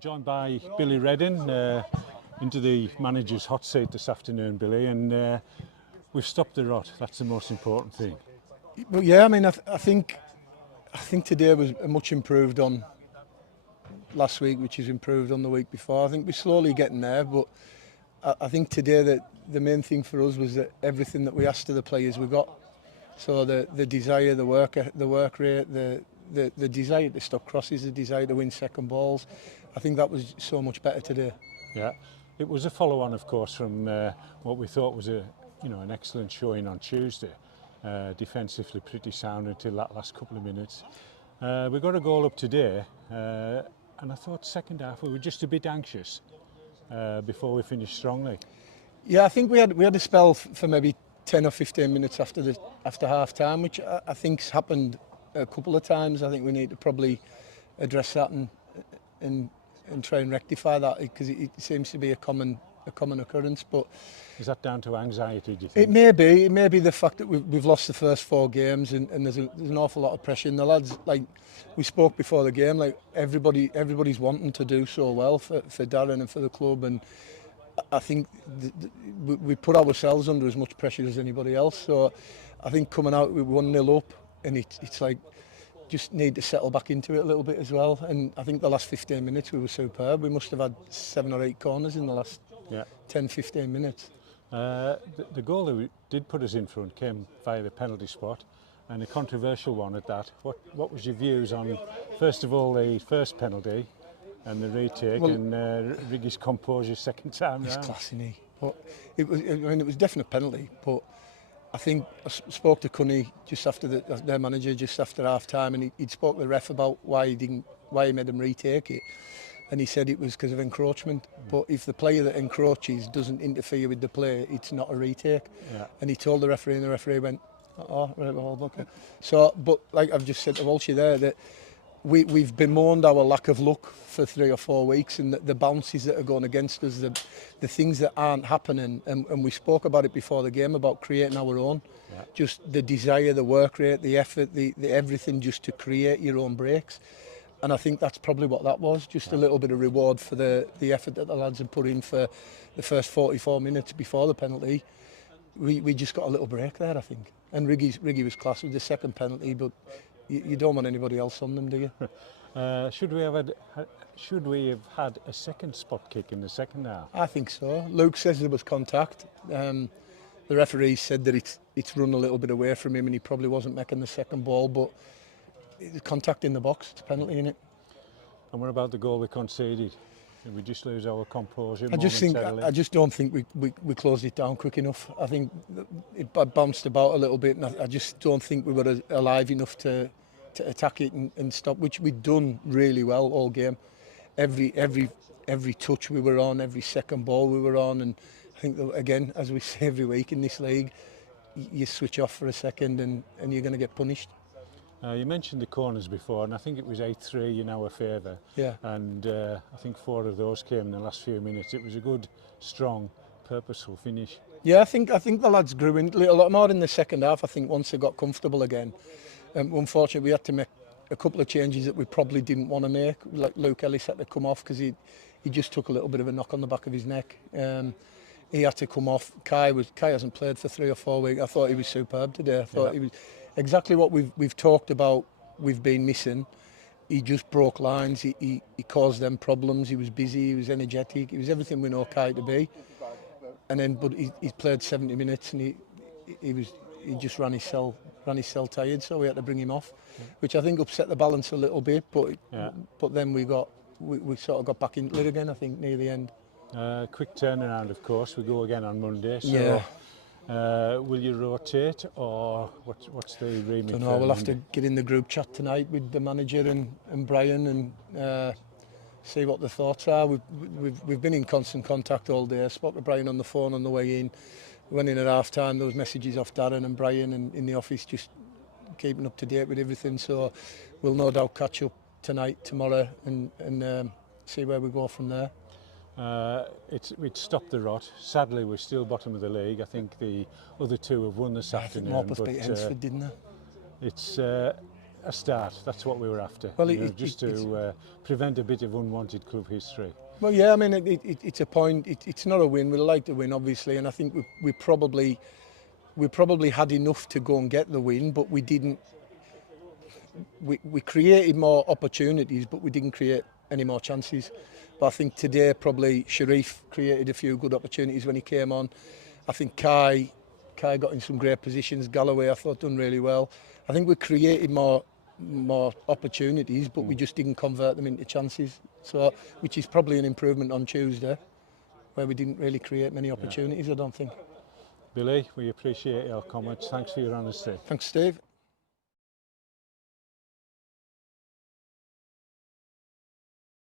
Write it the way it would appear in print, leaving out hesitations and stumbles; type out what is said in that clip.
Joined by Billy Redden into the manager's hot seat this afternoon, Billy, and we've stopped the rot. That's the most important thing. Well, yeah, I mean, I think today was much improved on last week, which is improved on the week before. I think we're slowly getting there, but I think today that the main thing for us was that everything that we asked of the players we got. So the desire, the work rate, the desire to stop crosses, the desire to win second balls. I think that was so much better today. Yeah, it was a follow-on, of course, from what we thought was an excellent showing on Tuesday. Defensively pretty sound until that last couple of minutes. We got a goal up today, and I thought second half we were just a bit anxious before we finished strongly. Yeah, I think we had a spell for maybe 10 or 15 minutes after half time, which I think's happened a couple of times. I think we need to probably address that and try and rectify that, because it seems to be a common occurrence. But is that down to anxiety, do you think? It may be the fact that we've lost the first 4 games and there's an awful lot of pressure. And the lads, like we spoke before the game, like everybody's wanting to do so well for Darren and for the club, and I think we put ourselves under as much pressure as anybody else. So I think coming out with 1-0 up, and it's like just need to settle back into it a little bit as well. And I think the last 15 minutes we were superb. We must have had 7 or 8 corners in the last 10-15 minutes. The goal that did put us in front came via the penalty spot, and a controversial one at that. What was your views on, first of all, the first penalty and the retake, and Riggy's composure second time round? It's class, isn't he? But it was definite penalty, but I think I spoke to Cunny just after their manager just after half time, and he'd spoke to the ref about why he made him retake it, and he said it was because of encroachment. But if the player that encroaches doesn't interfere with the play, it's not a retake. And he told the referee, and the referee went, "Oh, right, well, okay." So, but like I've just said to Walshy there, that we've bemoaned our lack of luck for 3 or 4 weeks, and the bounces that are going against us, the things that aren't happening, and we spoke about it before the game about creating our own, just the desire, the work rate, the effort, the everything, just to create your own breaks. And I think that's probably what that was, just a little bit of reward for the effort that the lads had put in for the first 44 minutes before the penalty. We just got a little break there, I think. And Riggy was class with the second penalty, but you don't want anybody else on them, do you? Should we have had a second spot kick in the second half? I think so. Luke says there was contact. The referee said that it's run a little bit away from him and he probably wasn't making the second ball, but contact in the box, it's a penalty, innit? And what about the goal we conceded? Did we just lose our composure? I just don't think we closed it down quick enough. I think it bounced about a little bit, and I just don't think we were alive enough to attack it and stop, which we'd done really well all game. Every touch we were on, every second ball we were on, and I think that, again, as we say every week in this league, you switch off for a second and you're going to get punished. You mentioned the corners before, and I think it was 8-3 in our favour. Yeah. And I think 4 of those came in the last few minutes. It was a good, strong, purposeful finish. Yeah, I think the lads grew in a lot more in the second half. I think once they got comfortable again. Unfortunately, we had to make a couple of changes that we probably didn't want to make. Like Luke Ellis had to come off because he just took a little bit of a knock on the back of his neck. He had to come off. Kai hasn't played for 3 or 4 weeks. I thought he was superb today. I thought he was exactly what we've talked about. We've been missing. He just broke lines. He caused them problems. He was busy. He was energetic. He was everything we know Kai to be. And then, but he played 70 minutes and he just ran his cell tired. So we had to bring him off, which I think upset the balance a little bit. But then we sort of got back into it again, I think, near the end. Quick turnaround, of course. We go again on Monday. So will you rotate, or what's the remit? I don't know. We'll have to get in the group chat tonight with the manager and Brian and see what the thoughts are. We've been in constant contact all day. I spoke to Brian on the phone on the way in. We went in at half time. Those messages off Darren and Brian and in the office, just keeping up to date with everything. So we'll no doubt catch up tonight, tomorrow, and see where we go from there. We'd stopped the rot. Sadly, we're still bottom of the league. I think the other 2 have won this afternoon. Morpeth beat Hensford, didn't they? It's a start. That's what we were after. Well, You know, just to prevent a bit of unwanted club history. Well, yeah, I mean, it's a point. It's not a win. We'd like to win, obviously, and I think we probably had enough to go and get the win, but we didn't. We created more opportunities, but we didn't create any more chances. But I think today probably Sharif created a few good opportunities when he came on. I think Kai got in some great positions. Galloway, I thought, done really well. I think we created more opportunities, but we just didn't convert them into chances. So, which is probably an improvement on Tuesday, where we didn't really create many opportunities, I don't think. Billy, we appreciate your comments. Thanks for your honesty. Thanks, Steve.